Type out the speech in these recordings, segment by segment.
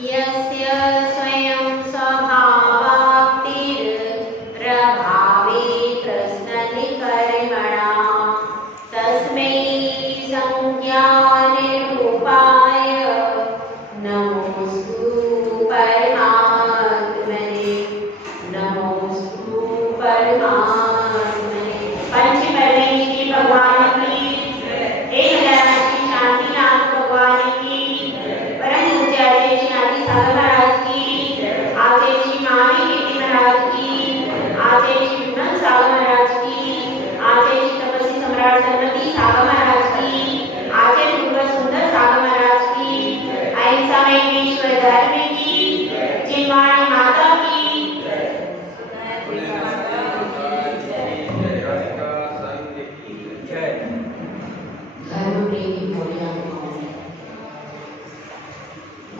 यस्य स्वयं स्वभावाप्तिरभावे कृष्णनिकर्मणा तस्मै संज्ञानिरूपाय नमोस्तु परमात्मने नमोस्तु परमात्मने। पंचपरमेश्वरी भगवान की एक हजार की शांतिनाथ भगवान की परम पूज्य आचार्य श्री आदि सागर महाराज की आचार्य श्री महावीर कीर्ति महाराज की आचार्य श्री विमल सागर महाराज की आचार्य श्री तपस्वी सम्राट सरस्वती सागर महाराज की आचार्य गुरु सुंदर सागर महाराज की अहिंसा में ईश्वर धर्म की चिन्मयी माता की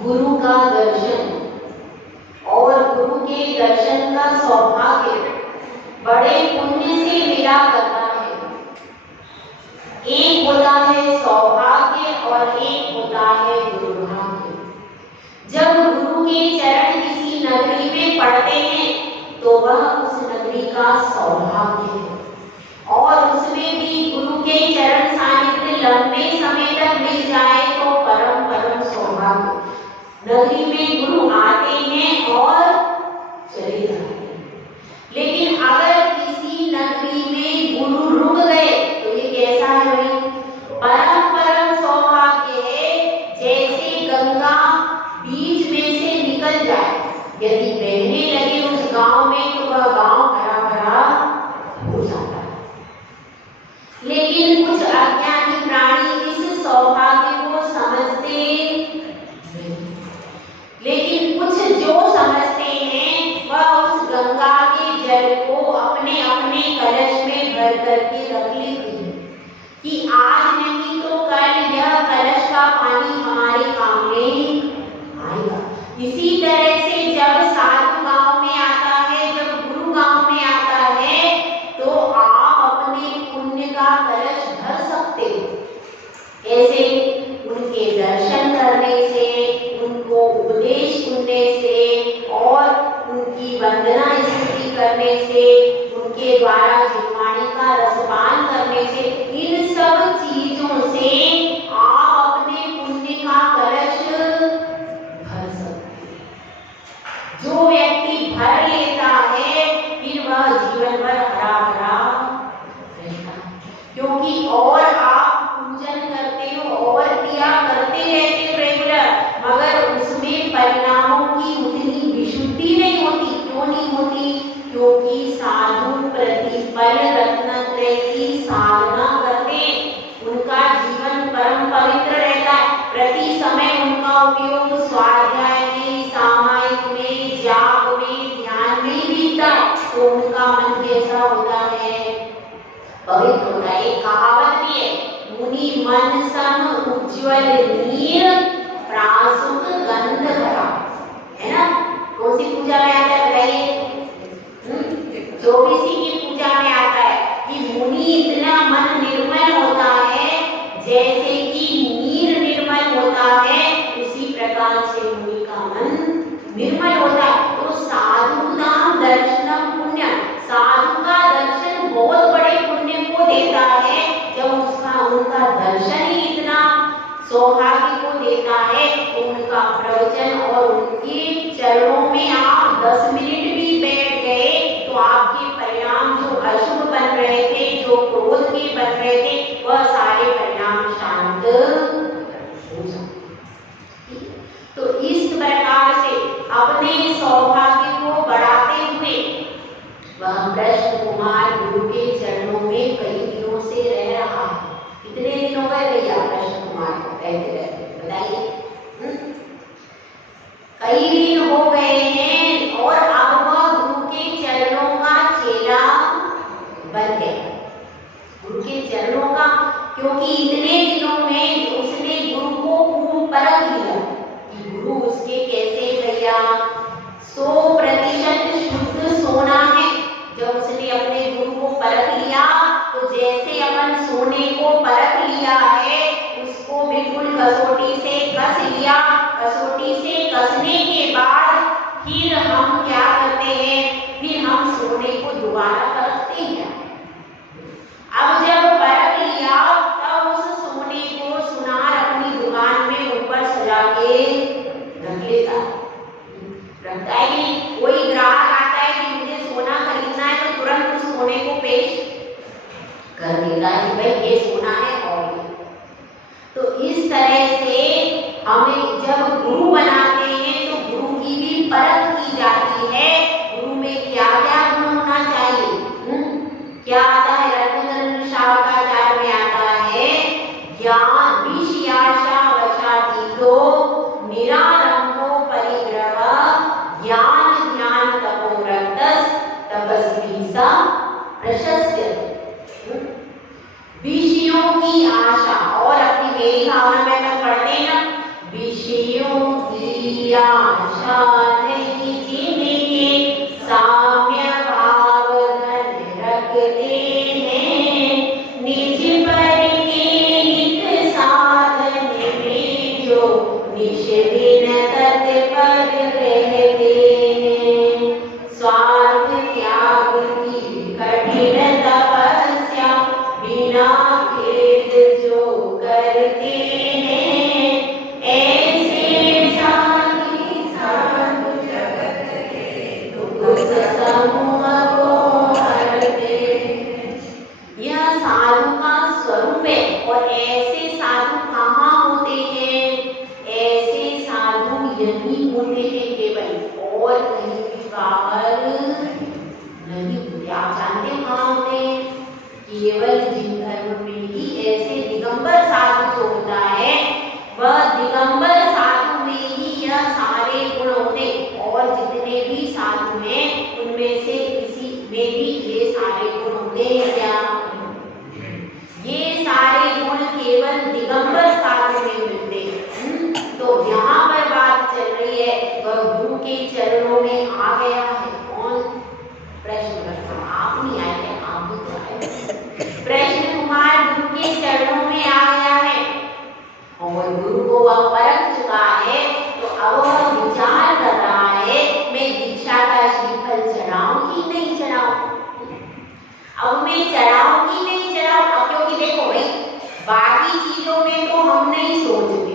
गुरु का दर्शन और गुरु के दर्शन का सौभाग्य बड़े पुण्य से मिला करता है। एक होता है सौभाग्य और एक होता है दुर्भाग्य। जब गुरु के चरण किसी नगरी में पड़ते हैं तो वह उस नगरी का सौभाग्य है और उसमें भी गुरु के चरण सानिध्य लंबे समय तक मिल जाए तो परम परम सौभाग्य। नगरी में गुरु आते हैं और चले जाते हैं, लेकिन अगर किसी नगरी में गुरु रुक गए तो ये कैसा है भाई? परम परम सौभाग्य है। जैसे गंगा बीच में से निकल जाए, यदि बहने लगे उस गांव में तो वह गांव हरा भरा हो जाता है। लेकिन कुछ अज्ञानी प्राणी इस सौभाग्य को समझते, लेकिन कुछ जो समझते हैं वह उस गंगा के जल को अपने अपने कलश में भर करके रख लेते हैं कि आज नहीं तो कल यह कलश का पानी हमारे काम में आएगा। इसी तरह से जब साधु गांव में आता है, जब गुरु गांव में आता है तो आप अपने पुण्य का कलश भर सकते हो। ऐसे उनके दर्शन करने से, उनको उपदेश सुनने से और उनकी वंदना स्तुति करने से, उनके द्वारा जिह्वाणी का रसपान करने से, इन सब चीजों से आप अपने पुण्य का कलश भर सकते हैं। जो व्यक्ति भर लेता है फिर वह जीवन भर हरा भरा रहता है, क्योंकि और आप पूजन करते हो और क्रिया करते रहते हो रेगुलर, मगर उसमें परिणामों की उतनी विशुद्धि नहीं होती। क्यों नहीं होती? क्योंकि साधु प्रतिफल रत्नत्रय की साधना करते, उनका जीवन परम पवित्र रहता है। प्रति समय उनका उपयोग स्वाध्याय में, सामायिक में, जाप में, ध्यान में बीतता है, तो उनका मन कैसा होता है? पवित्र होता है। एक कहावत भी है, मुनि मन सम उज्ज्वल नीर प्रासुक गंध भरा, है ना? कौन सी पूजा में आता है बताइए? 24 की पूजा में आता है कि मुनि इतना मन निर्मल होता है जैसे कि नीर निर्मल होता है, उसी प्रकार से मुनि का मन निर्मल होता है। तो साधु नाम दर्शनम पुण्य, साधु का दर्शन बहुत बड़े पुण्य को देता है। जब उनका दर्शन ही इतना सौभाग्य को देता है तो उनका प्रवचन और उनके चरणों में आप 10 मिनट भी बैठ गए तो आपके परिणाम जो अशुभ बन रहे थे, जो क्रोध के बन रहे थे, वह सारे परिणाम शांत हो जाते। तो इस प्रकार से अपने सौभाग्य को बढ़ाते हुए वह कृष्ण कुमार गुरु के चरणों में कई दिनों से रह रहा है। कितने दिन हो गए भैया कृष्ण कुमार को रहते रहते? बताइए। कई दिन हो गए हैं और अब वह गुरु के चरणों का चेला बन गया। गुरु के चरणों का, क्योंकि इतने दिनों में उसने गुरु को खूब परख लिया कि गुरु उसके कैसे भैया 100% शुद्ध सोना है। जब उसने अपने गुरु को परख लिया तो जैसे अपन सोने को परख लिया है, उसको बिल्कुल कसौटी से कस लिया कसौटी से कसने के बाद फिर हम क्या करते हैं, फिर हम सोने को दोबारा परखते हैं। अब जब परख लिया तब उस सोने को सुनार अपनी दुकान में ऊपर सजा के रख लेता रखता है कि कोई ग्राहक आता है कि मुझे सोना खरीदना है तो तुरंत उस सोने को पेश कर देता है कि भाई ये सोना है। और तो इस तरह से हमें जब गुरु बनाते हैं तो गुरु की भी परख की जाती है। गुरु में क्या क्या गुण होना चाहिए, क्या आता है, रत्नचंद्र शावकाचार्य में आता है ज्ञान विषयाशा वशातीतो निरालंबो परिग्रह ज्ञान ज्ञान तपोरक्तस तपस्वी सा प्रशस्यते। विषयों की आशा और अपनी मेरी भावना में तो पढ़ते हैं ना, विषयों की आशा नहीं जिनके साम्य भाव धन रखते हैं, निज पर के हित साधन में जो निश दिन तत्पर रहते हैं, स्वार्थ त्याग की कठिन तपस्या बिना खेद जो करते हैं, ऐसे साधु साधु जगत के दुख समूह को हरते। यह साधु का स्वरूप है। और ऐसे साधु कहाँ होते हैं, ऐसे साधु यही होते हैं केवल, और कहीं भी बाहर नहीं होते। आप जानते हैं कहाँ होते हैं, केवल जिन धर्म में ही ऐसे दिगंबर साधु जो होता है वह दिगंबर साधु में ही यह सारे गुण होते, और जितने भी साधु हैं उनमें से किसी में भी ये सारे गुण होते हैं। क्या ये सारे गुण केवल दिगंबर साधु में मिलते हैं। तो यहाँ पर बात चल रही है वह गुरु के चरणों में आ गया है। कौन प्रश्न करता, आप नहीं आए थे, आप भी तो आए। प्रश्न कुमार गुरु के चरणों में आ गया है और गुरु को वह परख चुका है। तो अब वह विचार कर रहा है मैं दीक्षा का श्रीफल चढ़ाऊं कि नहीं चढ़ाऊं, अब मैं चढ़ाऊं कि नहीं चढ़ाऊं। अब क्योंकि देखो भाई बाकी चीजों में तो हम नहीं सोचते,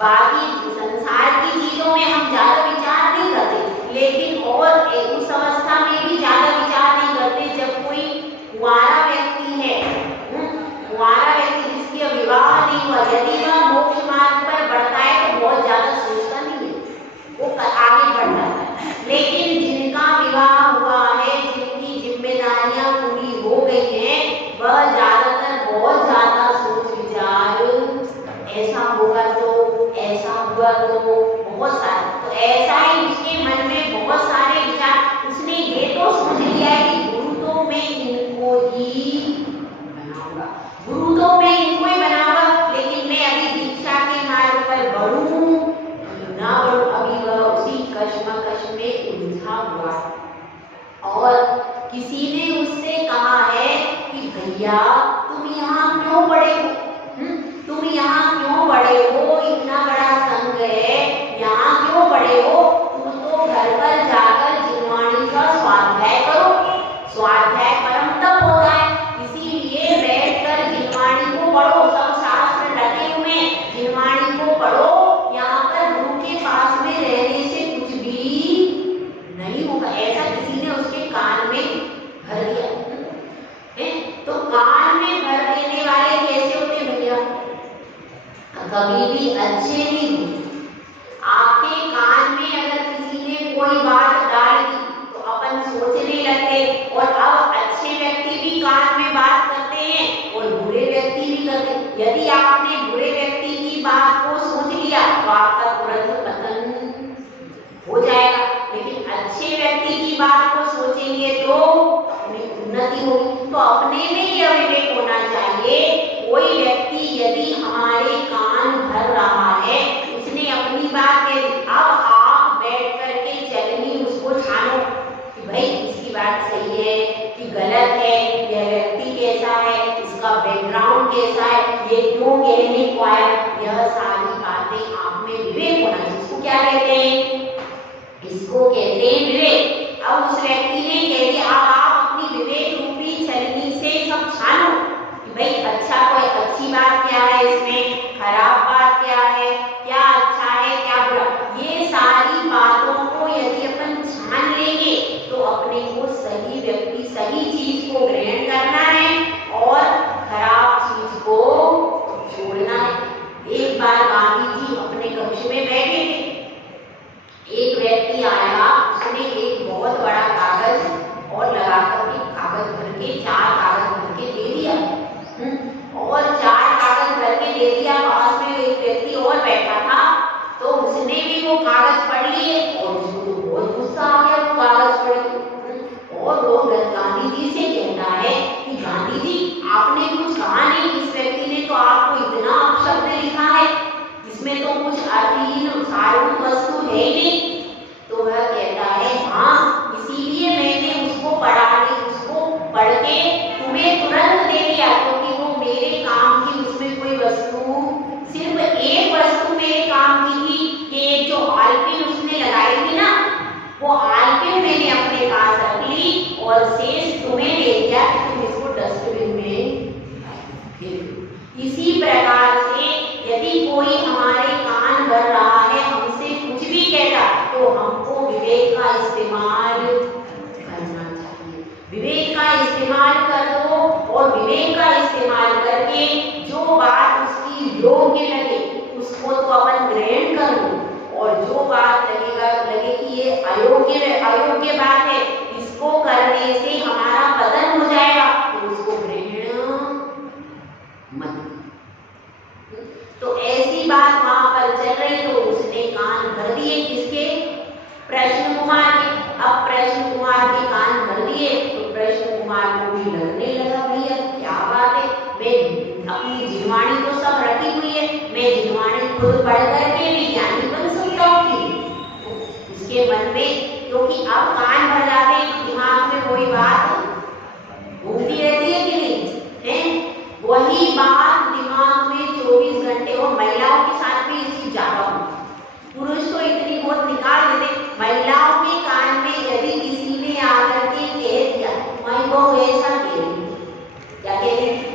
बाकी संसार की चीजों में हम ज्यादा विचार नहीं करते, लेकिन और उस अवस्था में भी ज्यादा विचार नहीं करते जब कोई कुंवारा व्यक्ति है, कुंवारा व्यक्ति जिसके विवाह नहीं हुआ, यदि वह मोक्ष मार्ग पर बढ़ता है तो बहुत ज्यादा सोचता नहीं है, वो आगे बढ़ जाता है। लेकिन जिनका विवाह हुआ है, जिनकी जिम्मेदारियां पूरी हो गई हैं, वह ज्यादातर बहुत ज्यादा सोच विचार ऐसा होगा तो ऐसा हुआ तो बहुत सारे, तो ऐसा ही उसके मन में बहुत सारे विचार। उसने ये तो सोच लिया है कि गुरु तो मैं इनको ही बनाऊंगा, गुरु तो मैं इनको ही बनाऊंगा, लेकिन मैं अभी दीक्षा के मार्ग पर बढ़ूं ना बढ़ूं, अभी वह उसी कश्मकश में उलझा हुआ है। और किसी ने उससे कहा है कि भैया तुम यहाँ क्यों पड़े हो, तुम यहाँ क्यों पड़े हो, इतना बड़ा संघ है, यहाँ क्यों पड़े हो, तुम तो घर पर जाकर जिनवाणी का स्वाध्याय करो, स्वाध्याय परम तप होता है, इसीलिए बैठकर जिनवाणी को पढ़ो, सब शास्त्र रखे हुए जिनवाणी को पढ़ो, यहाँ पर गुरु के पास में रहने से कुछ भी नहीं होगा। ऐसा किसी ने उसके कान में भर दिया है। तो कान में भर देने वाले कैसे होते भैया, कभी भी अच्छे नहीं होते। आपके कान में अगर किसी ने कोई बात डाल दी तो अपन सोचने लगते, और अब अच्छे व्यक्ति भी कान में बात करते हैं और बुरे व्यक्ति भी करते हैं। यदि आपने बुरे व्यक्ति की बात को सोच लिया तो आपका तुरंत पतन हो जाएगा, लेकिन अच्छे व्यक्ति की बात को सोचेंगे तो अपनी उन्नति होगी। तो अपने में यह विवेक होना चाहिए, कोई व्यक्ति यदि हमारे कान भर रहा है, उसने अपनी बात कह दी, अब आप बैठ करके चलनी उसको छानो कि भाई इसकी बात सही है कि गलत है, यह व्यक्ति कैसा है, इसका बैकग्राउंड कैसा है, ये क्यों कहने को आया, यह सारी बातें अपने आप में विवेक होना चाहिए। इसको क्या कहते हैं? इसको कहते हैं विवेक। अब उस व्यक्ति ने कह दिया अब आप अपनी विवेक रूपी छलनी से सब छानो कि भाई अच्छा कोई अच्छी बात क्या है, इसमें खराब बात क्या है, क्या अच्छा है क्या बुरा। ये सारी बातों को यदि अपन छान लेंगे तो अपने को सही व्यक्ति सही चीज को ग्रहण करना है और खराब चीज को छोड़ना है। एक बार गांधी जी अपने कक्ष में बैठे थे, एक व्यक्ति आया, उसने एक बहुत बड़ा कागज और लगा करके कागज भर के 4 कागज भर के दे दिया और 4 कागज भर के दे दिया। पास में एक व्यक्ति और बैठा था तो उसने भी वो कागज पढ़ लिए और उसको तो बहुत गुस्सा आ गया वो कागज पढ़ के, और वो गांधी जी से कहता है कि गांधी जी आपने कुछ कहा नहीं, इस व्यक्ति ने तो आपको इतना अपशब्द लिखा है, इसमें तो कुछ अर्थहीन सारूप वस्तु है ही नहीं। तो वह कहता है हाँ, इसीलिए मैंने उसको पढ़ के तुम्हें तुरंत दे दिया, क्योंकि वो मेरे काम की उसमें कोई वस्तु, सिर्फ एक वस्तु मेरे काम की थी कि एक जो आलपिन उसने लगाई थी ना, वो आलपिन मैंने अपने पास रख ली और शेष तुम्हें दे दिया कि तुम इसको डस्टबिन में फेंक दो। इसी प्रकार से यदि कोई हमारे कान भर रहा है, हमसे कुछ भी कहता, तो हमको विवेक का इस्तेमाल करना चाहिए। विवेक का इस्तेमाल कर दो और विवेक का इस्तेमाल करके जो बात उसकी योग्य लगे उसको तो अपन ग्रहण कर लो, और जो बात लगे कि ये अयोग्य बात है, इसको करने से हमारा पतन हो जाएगा, तो उसको ग्रहण मत। तो ऐसी बात वहां पर चल रही तो उसने कान भर दिए किसके? प्रश्न कुमार के। अब प्रश्न कुमार के कान भर दिए तो प्रश्न कुमार को भी लगने लगा भैया क्या बात है, मैं अपनी जिनवाणी तो सब रखी हुई है, मैं जिनवाणी खुद पढ़ करके भी ज्ञानी बन सकता हूँ। उसके मन में, क्योंकि अब कान भर जाते हैं तो दिमाग में कोई बात घूमती रहती है कि नहीं है, वही बात दिमाग में 24 घंटे। और महिलाओं के साथ भी इस चीज ज्यादा होती, पुरुष तो इतनी बहुत निकाल देते, महिलाओं के कान में यदि किसी ने आकर के कह दिया मैं बहू ऐसा कह रही, क्या कह रही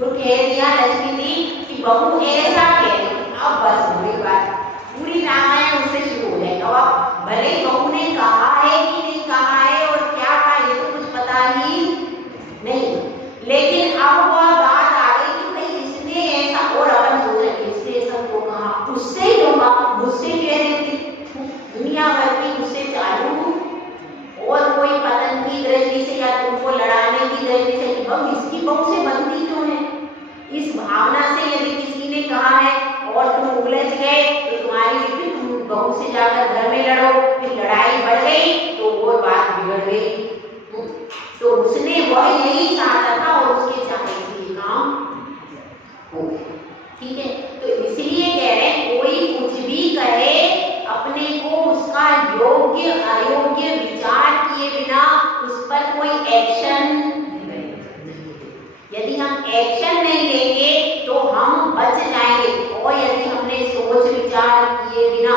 तो कह दिया लक्ष्मी जी कि बहू ऐसा कह रही, अब बस पूरी बात पूरी रामायण उससे शुरू हो जाएगा। अब भले बहू ने कहा है कि नहीं कहा है और क्या कहा ये तो कुछ पता ही नहीं, लेकिन अब वह बात आ गई कि भाई इसने ऐसा, और अपन सोच रहे इसने ऐसा क्यों कहा, उससे क्यों कहा, मुझसे कह देती, दुनिया भर की मुझसे चालू और कोई पतन की दृष्टि से या तुमको लड़ाने की दृष्टि से कि बहू इसकी बहू से बनती क्यों है, इस भावना से यदि किसी ने कहा है और तुम उलझ गए तो तुम्हारी फिर तुम बहू से जाकर घर में लड़ो, फिर लड़ाई बढ़ गई तो वो बात बिगड़ गई। तो उसने वह यही चाहता था और उसके चाहने से काम हो गया। ठीक है, तो इसलिए कह रहे हैं कोई कुछ भी कहे अपने को उसका योग्य अयोग्य विचार किए बिना उस पर कोई एक्शन नहीं। यदि हम एक्शन नहीं लेंगे तो हम बच जाएंगे, और यदि हमने सोच विचार किए बिना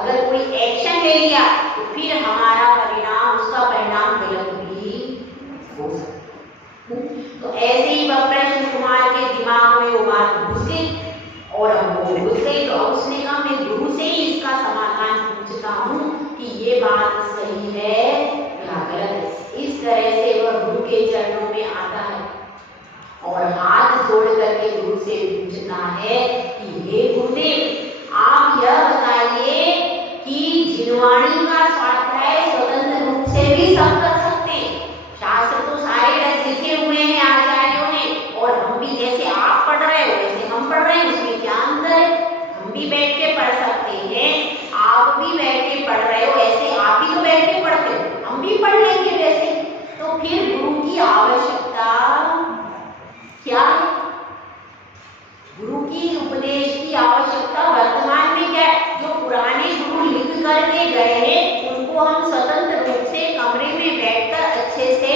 अगर कोई एक्शन ले लिया तो फिर हमारा परिणाम, उसका परिणाम गलत भी हो सकता। तो ऐसे ही प्रश्न कुमार के दिमाग में वो बात घुस गई और अब वो घुस गई तो उसने कहा मैं गुरु से ही इसका समाधान पूछता हूँ कि ये बात सही है या गलत है। इस तरह से वह गुरु के चरणों में आता है और हाथ जोड़ करके गुरु से पूछता है कि हे गुरुदेव आप यह बताइए कि जिनवाणी का स्वाध्याय स्वतंत्र रूप से भी सब कर सकते हैं। शास्त्र तो सारे लिखे हुए हैं आचार्यों ने, और हम भी जैसे आप पढ़ रहे हो वैसे हम पढ़ रहे हैं, उसमें क्या अंतर है? हम भी बैठ के पढ़ सकते हैं, आप भी बैठ के पढ़ रहे हो, ऐसे आप भी तो बैठ के पढ़ते हो, हम भी पढ़ लेंगे वैसे। तो फिर गुरु की आवश्यकता क्या है? गुरु की उपदेश की आवश्यकता वर्तमान में क्या है? जो पुराने गुरु लिख करके गए हैं उनको हम स्वतंत्र रूप से कमरे में बैठकर अच्छे से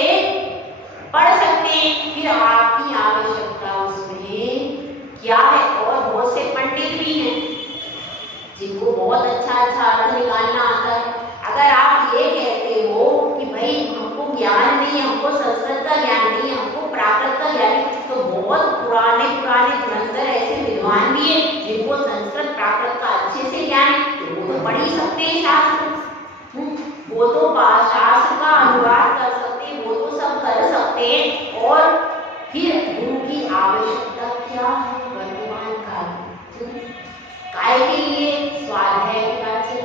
पढ़ सकते हैं। फिर आपकी आवश्यकता उसमें क्या है? और बहुत से पंडित भी हैं जिनको बहुत अच्छा अच्छा अर्थ निकालना आता है। अगर आप ये कहते हो कि भाई हमको ज्ञान नहीं, हमको संस्कृत का ज्ञान नहीं, हमको प्राकृत का ज्ञान नहीं, तो बहुत पुराने पुराने धुरंधर ऐसे विद्वान भी है जिनको संस्कृत प्राकृत का अच्छे से ज्ञान है, तो वो तो पढ़ ही सकते हैं शास्त्र, वो तो शास्त्र का अनुवाद कर सकते हैं, वो तो सब कर सकते हैं। और फिर गुरु की आवश्यकता क्या है वर्तमान काल में? काय के लिए? स्वाध्याय के बाद से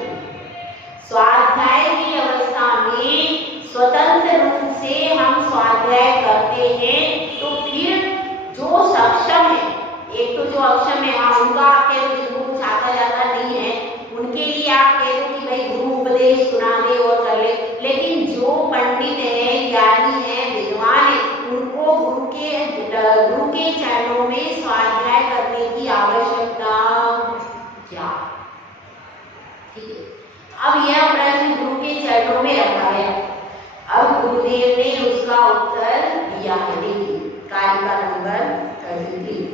स्वाध्याय की अवस्था में स्वतंत्र रूप से हम स्वाध्याय करते हैं, तो फिर जो सक्षम है, एक तो जो अक्षम है उनका आप कह दो, जिनको कुछ आता जाता नहीं है उनके लिए आप कह दो कि भाई गुरु उपदेश सुना दे और कर ले, लेकिन जो पंडित है, ज्ञानी है, विद्वान है, उनको गुरु के चरणों में स्वाध्याय करने की आवश्यकता क्या? ठीक है, अब यह प्रश्न गुरु के चरणों में रखा गया। अब गुरुदेव ने उसका उत्तर दिया है। देखिए कारिका नंबर 33।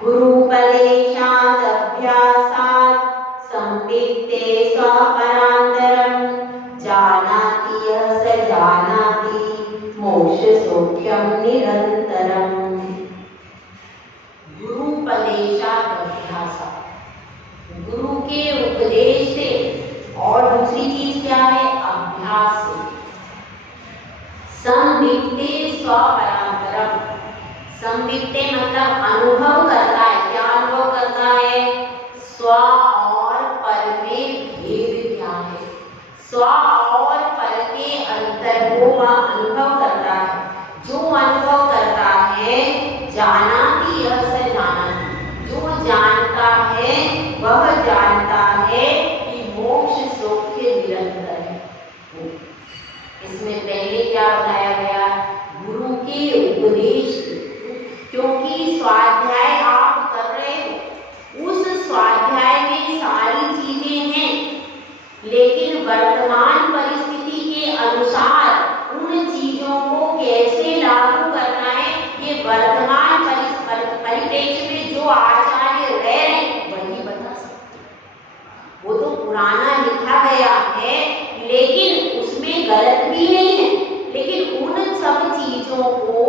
गुरुपदेशात् अभ्यासात् संवित्ते स्वपरान्तरं जानाति यः स जानाति मोक्ष सौख्यं निरन्तरम्। गुरुपदेशात् अभ्यासात्, गुरु के उपदेश से, और दूसरी चीज क्या है? अभ्यास से। संवित्ते स्वपरान्तरम, संवित्ते मतलब अनुभव करता है। क्या अनुभव करता है? स्व और पर में भेद क्या है, स्व और पर के अंतर को वह अनुभव करता है। जो अनुभव करता है, जानाति यः स जानाति, जो जानता है वह जानता है कि मोक्ष सौख्य निरंतर है। इसमें पहले क्या बताया गया? गुरु के उपदेश, क्योंकि स्वाध्याय आप कर रहे हो, उस स्वाध्याय में सारी चीजें हैं, लेकिन वर्तमान परिस्थिति के अनुसार उन चीजों को कैसे लागू करना है, ये वर्तमान परिप्रेक्ष्य में जो आचार्य रह रहे हैं वही बता सकते। वो तो पुराना लिखा गया है, लेकिन उसमें गलत भी नहीं है, लेकिन उन सब चीजों को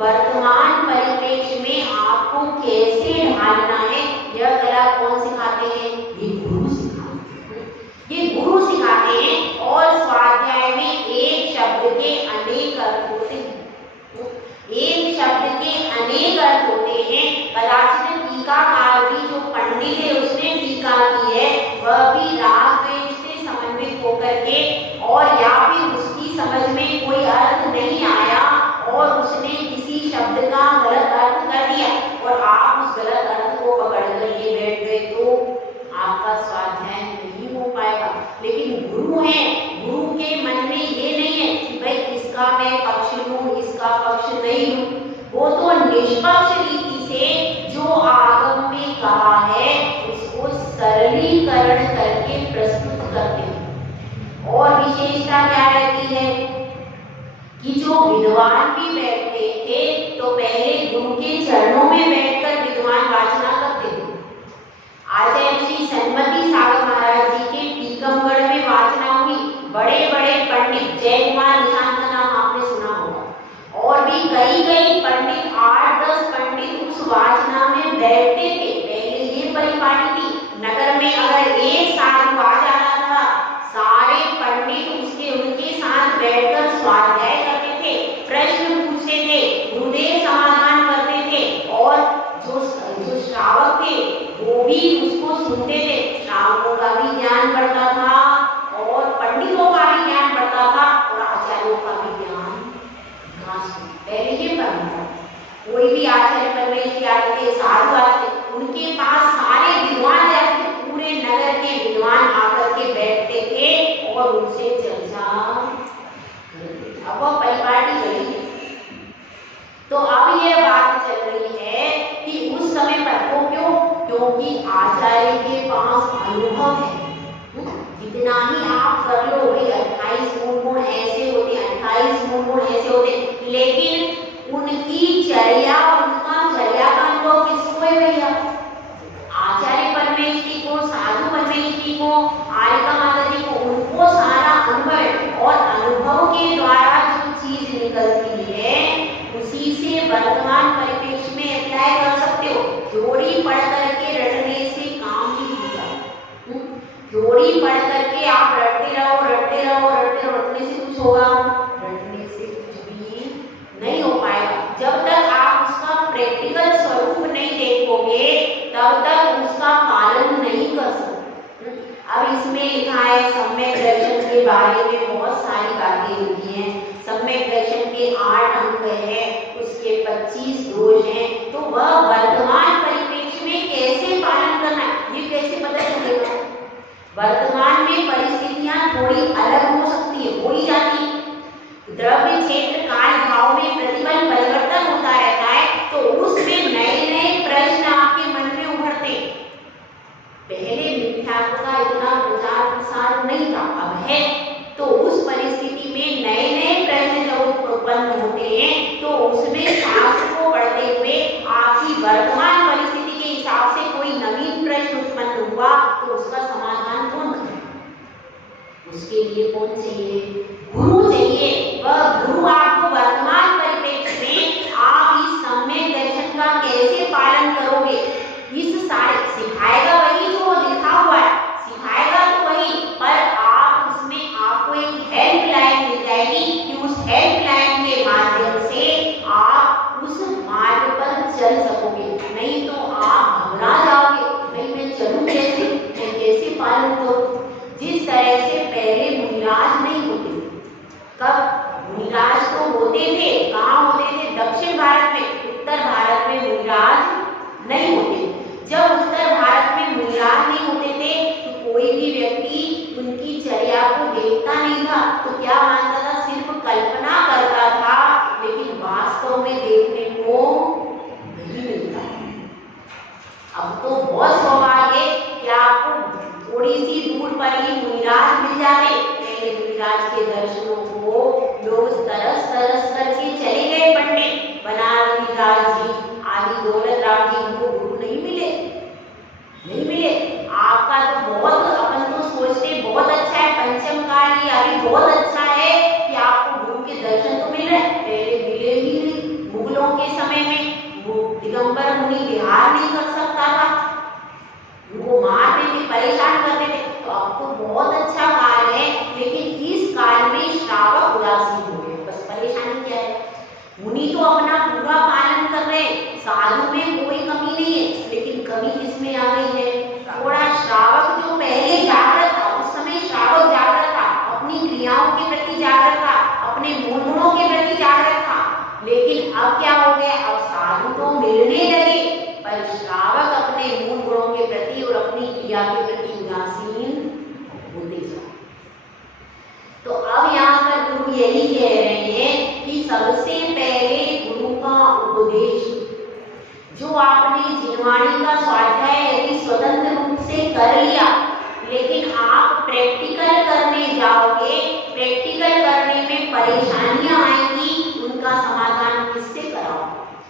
वर्तमान परिप्रेक्ष्य में आपको कैसे ढालना है, यह कला कौन सिखाते हैं? ये गुरु सिखाते हैं। ये गुरु सिखाते हैं। और स्वाध्याय में एक शब्द के अनेक अर्थ होते हैं, एक शब्द के अनेक अर्थ होते हैं। कदाचित टीकाकार भी, जो पंडित है उसने टीका की है, वह भी राग द्वेष से समन्वित होकर के, और या फिर उसकी समझ में कोई अर्थ नहीं आया और उसने किसी शब्द का गलत अर्थ कर दिया, और आप उस गलत अर्थ को पकड़ कर ये बैठ गए, तो आपका स्वाध्याय नहीं हो पाएगा। लेकिन गुरु है, गुरु के मन में ये नहीं है कि भाई इसका मैं पक्ष लूं, इसका पक्ष नहीं लूं। वो तो निष्पक्ष रीति से जो आगम में कहा है उसको सरलीकरण करके प्रस्तुत करते हैं। और विशेषता क्या रहती है कि जो विद्वान भी बैठते थे तो पहले गुरु के चरणों में बैठकर विद्वान वाचना करते थे। आचार्य श्री सन्मति सागर महाराज जी के टीकमगढ़ में वाचना हुई। बड़े बड़े पंडित, जय कुमार निशान का नाम आपने सुना होगा, और भी कई पंडित, 8-10 पंडित उस वाचना में बैठते थे। पहले ये परिपाटी थी, नगर में अगर एक साधु आ जाता था, सारे पंडित उनके साथ बैठकर स्वाध्याय करते थे, प्रश्न पूछते थे, गुरुदेव समाधान करते थे, और जो श्रावक थे वो भी उसको सुनते थे। श्रावकों का भी ज्ञान बढ़ता था और पंडितों का भी ज्ञान बढ़ता था और आचार्यों का भी ज्ञान। पहले ये परंपरा, कोई भी आचार्य परमेश्वर आते थे, साधु आते थे, उनके पास सारे विद्वान जाते थे, पूरे नगर के विद्वान आकर के बैठते थे और उनसे चर्चा। अब वो परिपाटी गई। तो अब ये बात चल रही है कि उस समय पर वो क्योंकि आचार्य के पास अनुभव है। जितना ही आप कर लो, 28 गुण ऐसे होते, 28 गुण ऐसे होते, लेकिन उनकी चर्या, उनका चर्या का अनुभव किसको है भैया? आचार्य परमेश्वरी को, साधु परमेश्वरी थ्योरी पढ़ करके आप रटते रहो रटते रहो रटते रहो, रटने से कुछ होगा? रटने से कुछ भी नहीं हो पाएगा। जब तक आप उसका प्रैक्टिकल स्वरूप नहीं देखोगे तब तक उसका पालन नहीं कर सकते। अब इसमें लिखा है सम्यक दर्शन के बारे में बहुत सारी बातें लिखी हैं। सम्यक दर्शन के 8 अंग हैं, उसके 25 दोष हैं। तो वह वर्तमान परिप्रेक्ष्य में कैसे पालन करना है ये कैसे पता चलेगा? वर्तमान में परिस्थितियां थोड़ी अलग हो सकती है, हो ही जाती है। द्रव्य क्षेत्र काल भाव में प्रतिबल परिवर्तन होता रहता है, तो उसमें नए नए प्रश्न आपके मन में उभरते हैं। पहले मिथ्यात्व का इतना प्रचार प्रसार नहीं था, अब है। तो उस परिस्थिति में नए नए प्रश्न जब उत्पन्न होते हैं तो उसमें शास्त्र को पढ़ते हुए आपकी वर्तमान परिस्थिति के हिसाब से कोई नवीन प्रश्न उत्पन्न हुआ तो उसका समाधान कौन करेगा? उसके लिए कौन चाहिए? गुरु चाहिए। वह गुरु आपको वर्तमान परिप्रेक्ष्य में आप इस सम्यक दर्शन का कैसे पालन करोगे इस सारे सिखाएगा। वही जो लिखा हुआ है सिखाएगा तो वही, पर आप उसमें आपको एक हेल्पलाइन मिल जाएगी कि उस हेल्पलाइन के माध्यम से आप उस मार्ग पर चल सकोगे। नहीं तो आप घबरा जाओगे, भाई मैं चलूं कैसे, मैं कैसे पालन करूं? जिस तरह से पहले मुनिराज नहीं होते। कब मुनिराज तो होते थे, कहाँ होते थे? दक्षिण भारत में। उत्तर भारत में मुनिराज नहीं होते। जब उत्तर भारत में मुनिराज नहीं होते थे तो कोई भी व्यक्ति उनकी चर्या को देखता नहीं था, तो क्या मानता था? सिर्फ कल्पना करता था, लेकिन वास्तव में देखने को नहीं मिलता। अब तो बहुत सौभाग्य है कि आपको थोड़ी सी दूर पर ही मुनिराज मिल जाते। पहले मुनिराज के दर्शनों को लोग तरस तरस करके चले गए पढ़ने। बनारसी दास जी आदि दौलत राम जी उनको गुरु नहीं मिले, नहीं मिले। आपका तो बहुत, अपन तो सोचते बहुत अच्छा है, पंचम काल ये अभी बहुत अच्छा है कि आपको गुरु के दर्शन तो मिल रहे हैं, पहले मिले ही नहीं। मुगलों के समय में वो दिगंबर मुनि विहार नहीं कर सकता था, उनको मारते थे, परेशान करते थे। तो अब तो बहुत अच्छा काल है, लेकिन इस काल में श्रावक उदासीन हो गए। बस परेशानी क्या है? मुनि तो अपना पूरा पालन कर रहे हैं, साधु में कोई कमी नहीं है, लेकिन कमी किसमें आ गई है? थोड़ा श्रावक जो पहले जागृत था, उस समय श्रावक जागृत था, अपनी क्रियाओं के प्रति जागृत था, अपने मूल गुणों के प्रति जागृत था। लेकिन अब क्या हो गया? अब साधु तो मिलने लगे, पर श्रावक अपने मूल गुणों के प्रति और अपनी क्रिया के प्रति उदासीन होते जाए। तो अब यहाँ पर गुरु यही कह रहे हैं कि सबसे पहले गुरु का उपदेश, जो आपने जिनवाणी का स्वाध्याय यदि स्वतंत्र रूप से कर लिया, लेकिन आप प्रैक्टिकल करने जाओगे, प्रैक्टिकल करने में परेशानियां आएंगी, उनका समाधान किससे कराओ?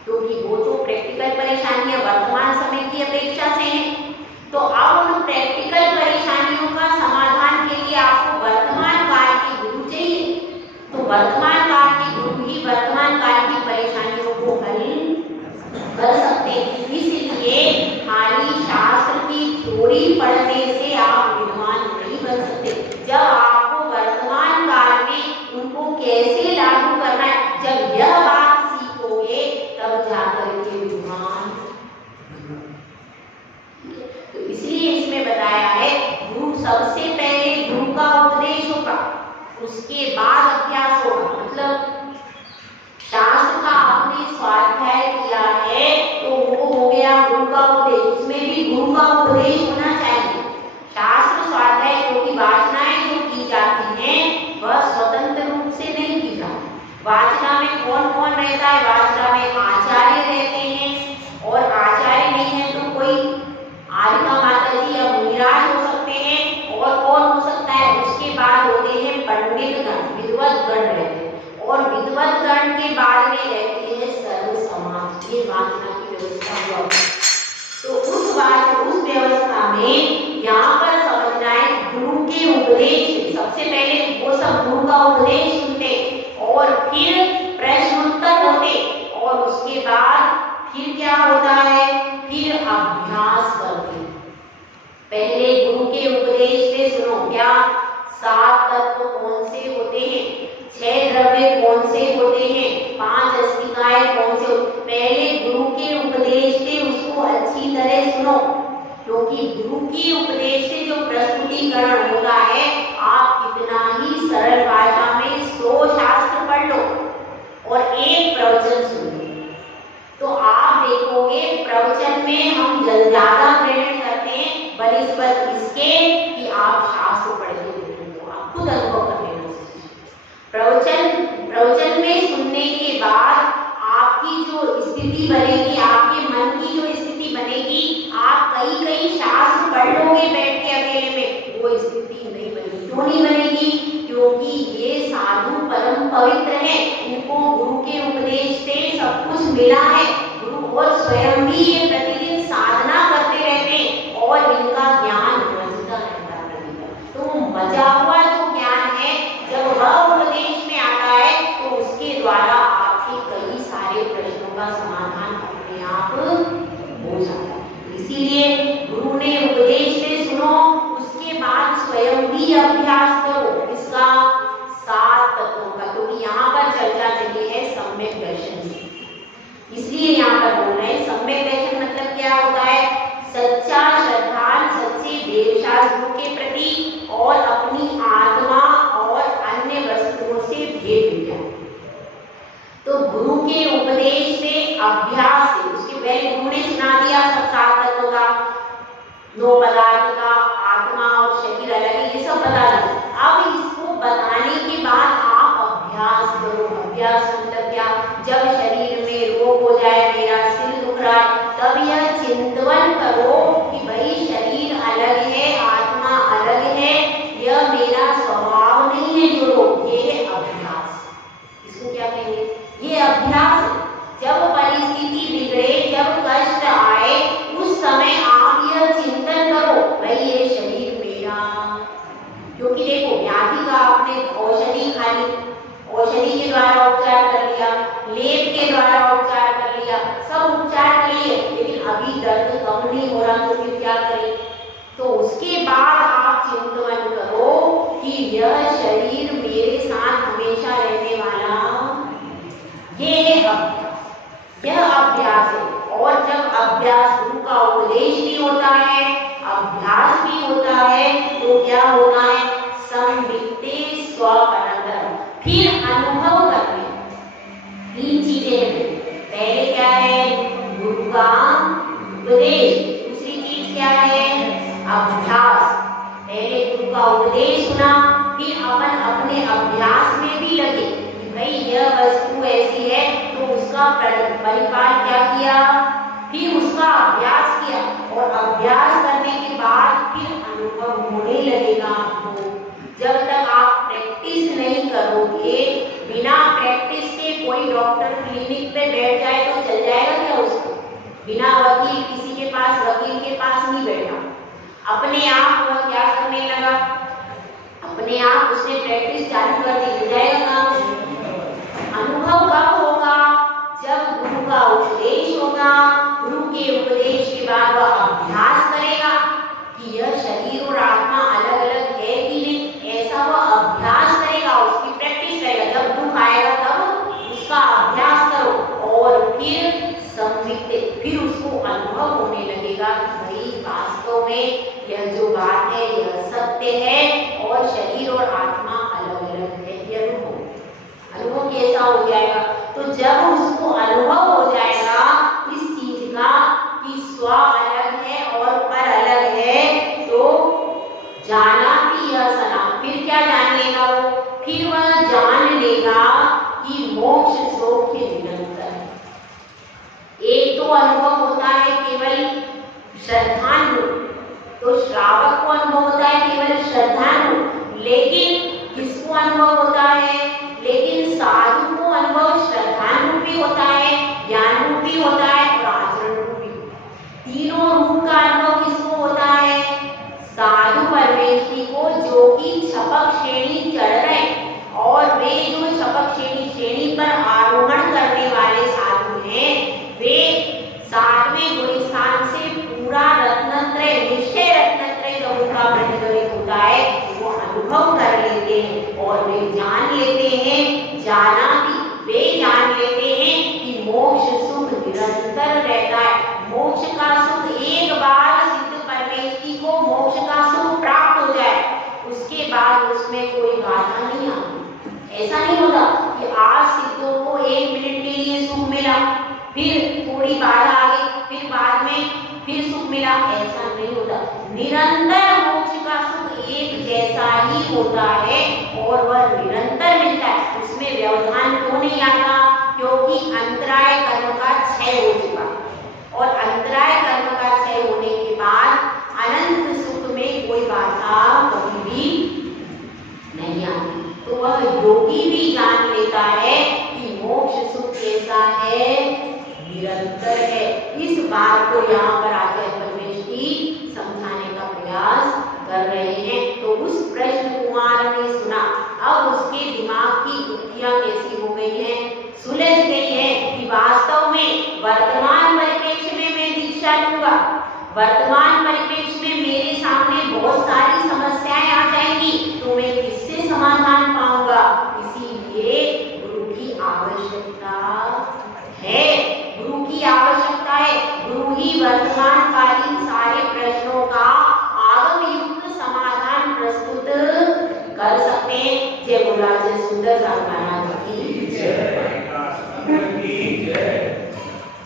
क्योंकि वो तो प्रैक्टिकल परेशानियां वर्तमान समय की अपेक्षा से हैं। तो अब उन प्रैक्टिकल परेशानियों का समाधान के लिए आपको वर्तमान काल के गुरु चाहिए। तो वर्तमान काल के गुरु ही वर्तमान काल की परेशानियों को हल कर सकते हैं। इसलिए खाली शास्त्र की थ्योरी पढ़ने से आप विद्वान नहीं बन सकते। जब आपको वर्तमान काल में उनको कैसे लागू करना है, जब यह बात सीखोगे तब जाकर के विद्वान। तो इसलिए इसमें बताया है गुरु सबसे पहले गुरु का उपदेश होगा, उसके बाद अभ्यास होगा। मतलब शास्त्र का आपने स्वाध्याय किया है तो वो हो गया गुरु का उपदेश, उसमें भी गुरु का उपदेश होना चाहिए। शास्त्र स्वाध्याय क्योंकि वाचनाएं जो की जाती हैं वह स्वतंत्र रूप से नहीं की जाती। वाचना में कौन कौन रहता है? वाचना में आचार्य रहते हैं, और आचार्य नहीं है तो कोई आर्या माता जी या मुनिराज हो सकते हैं, और कौन हो सकता है? उसके बाद होते हैं पंडित गण, विद्वत गण रहते हैं, और विद्वत गण के बाद में रहती है सर्व समाज। ये वाचना की व्यवस्था हुआ। तो उस व्यवस्था में यहाँ पर समझना है गुरु के उपदेश। सबसे पहले वो सब गुरु का उपदेश सुनते और फिर प्रश्न उत्तर होते, और उसके बाद फिर क्या होता है? फिर अभ्यास करते। पहले गुरु के उपदेश से सुनो, क्या 7 तत्व कौन से होते हैं, 6 द्रव्य कौन से होते हैं, 5 अस्थिकाएं कौन से होते। पहले गुरु के उपदेश से उसको अच्छी तरह सुनो, क्योंकि गुरु के उपदेश से जो प्रस्तुतिकरण होता है, आप कितना ही सरल भाषा में 100 शास्त्र पढ़ लो और एक प्रवचन सुन लो, तो आप देखोगे प्रवचन में हम ज्यादा ग्रहण करते हैं बनिस्बत इसके कि आप शास्त्र पढ़ के देखो, आप खुद अनुभव कर लेना। प्रवचन में सुनने के बाद आपकी जो स्थिति बनेगी, आपके मन की जो स्थिति बनेगी, आप कई शास्त्र पढ़ लोगे बैठ के अकेले में, वो स्थिति नहीं बनेगी। क्यों नहीं बनेगी? क्योंकि ये साधु परम पवित्र है, इनको गुरु के उपदेश से सब कुछ मिला है। गुरु और स्वयं भी ये प्रतिदिन साधना करते रहते हैं और इनका ज्ञान बचता रहता है। तो बचा हुआ जो ज्ञान है, जब वह उपदेश में आता है तो उसके द्वारा आपके कई सारे प्रश्नों का समाधान अपने आप हो जाता है। इसीलिए गुरु ने उपदेश से सुनो, उसके बाद स्वयं भी अभ्यास करो इसका 7 तत्वों का, क्योंकि यहाँ पर चर्चा चली है सम्यक दर्शन की, इसलिए यहाँ पर बोल रहे हैं। सम्यक दर्शन मतलब क्या होता है? सच्चा श्रद्धान सच्चे वेद शास्त्रों के प्रति और अपनी आत्मा और अन्य वस्तुओं से भेद विज्ञान। तो गुरु के उपदेश से, अभ्यास से, उसके पहले गुरु ने सुना दिया सब 7 तत्वों का, 9 पदार्थ का, आत्मा और शरीर अलग है, ये सब बता दिया। अब इसको बताने के बाद आप अभ्यास करो। अभ्यास मतलब क्या? जब शरीर में रोग हो जाए, मेरा सिर दुख रहा है, तब यह चिंतन करो कि भाई शरीर अलग है, आत्मा अलग है, यह मेरा स्वभाव नहीं है जो रोग, ये है अभ्यास। इसको क्या कहेंगे? ये अभ्यास है। जब परिस्थिति बिगड़े, जब कष्ट आए, उस समय आप यह चिंतन करो, भाई ये शरीर मेरा, क्योंकि देखो व्याधि का आपने औषधि खा ली, औषधि के द्वारा उपचार कर लिया, लेप के द्वारा उपचार कर लिया, सब उपचार कर लिए, लेकिन अभी दर्द कम नहीं हो रहा, तो फिर क्या करें? तो उसके बाद आप चिंतन करो कि यह शरीर मेरे साथ हमेशा रहने वाला, ये है अभ्यास। यह अभ्यास है। और जब अभ्यास, गुरु का उपदेश भी होता है, अभ्यास भी होता है, तो क्या होता है? संवित्ते स्वपरंतरम, फिर अनुभव करते हैं। 3 चीजें हैं। पहले क्या है? गुरु का उपदेश। दूसरी चीज क्या है? अभ्यास। पहले गुरु का उपदेश सुना, फिर अपन अपने अभ्यास में भी लगे कि भाई यह वस्तु ऐसी है, तो उसका परिपाल क्या किया, फिर उसका अभ्यास किया, और अभ्यास करने के बाद फिर अनुभव होने लगेगा आपको। जब तक आप प्रैक्टिस नहीं करोगे, बिना प्रैक्टिस के कोई डॉक्टर क्लिनिक पे बैठ जाए तो चल जाएगा क्या उसको? बिना वकील, किसी के पास वकील के पास नहीं बैठा, अपने आप वह क्या करने लगा, अपने आप उसने प्रैक्टिस चालू कर दी, हो जाएगा काम। अनुभव कब होगा? जब गुरु का उपदेश होगा, गुरु के उपदेश के बाद वह अभ्यास करेगा कि यह शरीर और आत्मा अलग अलग है कि नहीं, ऐसा वह अभ्यास करेगा, उसकी प्रैक्टिस करेगा। जब दुख आएगा तब उसका अभ्यास करो, और फिर संवित, फिर उसको अनुभव होने लगेगा कि भाई वास्तव में यह जो बात है यह सत्य है, और शरीर और आत्मा अलग अलग है। यह अनुभव कैसा हो जाएगा? तो जब उसको अनुभव हो जाएगा इस चीज का कि स्व अलग है और पर अलग है, तो जाना भी यह सना, फिर क्या जान लेगा वो? फिर वह जान लेगा कि मोक्ष सौख्य निरंतर है। एक तो अनुभव होता है केवल श्रद्धालु, तो श्रावक को अनुभव होता है केवल श्रद्धालु, लेकिन किसको अनुभव होता है? लेकिन साधु को अनुभव श्रद्धालु भी होता है, ज्ञान रूप भी होता है और आचरण रूप भी। तीनों रूप का अनुभव किसको होता है? साधु परमेश्वरी को, जो कि छपक श्रेणी चढ़ रहे, और वे जो छपक श्रेणी पर आरोहण करने वाले साधु हैं, वे 7वें गुण स्थान से पूरा रत्नत्रय, निश्चय रत्नत्रय जब उनका प्रतिध्वनित होता है, अनुभव कर लेते हैं और वे जान लेते हैं, वे जान लेते हैं कि मोक्ष सुख निरंतर रहता है। मोक्ष का सुख एक बार सिद्ध परमेष्टि को मोक्ष का सुख प्राप्त हो जाए, उसके बाद उसमें कोई बाधा नहीं आती। ऐसा नहीं होता कि आज सिद्धों को 1 मिनट के लिए सुख मिला, फिर थोड़ी बाधा आ गई, फिर बाद में फिर सुख मिला, ऐसा नहीं होता। निरंतर मोक्ष का सुख एक जैसा ही होता है और वह निरंतर मिलता है। उसमें व्यवधान क्यों नहीं आता? क्योंकि अंतराय कर्म का क्षय हो चुका है और अंतराय कर्म का क्षय होने के बाद अनंत सुख में कोई बाधा कभी भी नहीं आती। तो वह योगी भी जान लेता है कि मोक्ष सुख कैसा है, निरंतर है। इस बात को यहाँ पर आचार्य परमेष्टि समझाने का प्रयास कर रहे हैं। तो उस प्रश्न कुमार ने सुना, अब उसके दिमाग की युक्तियां कैसी हो गई हैं, सुलझ गई है कि वास्तव में वर्तमान परिप्रेक्ष्य में मैं दीक्षा लूंगा, वर्तमान परिप्रेक्ष्य में मेरे सामने बहुत सारी समस्याएं आ जाएंगी, तो मैं किससे समाधान पाऊंगा? इसीलिए गुरु की आवश्यकता है, गुरु की आवश्यकता है। गुरु ही वर्तमान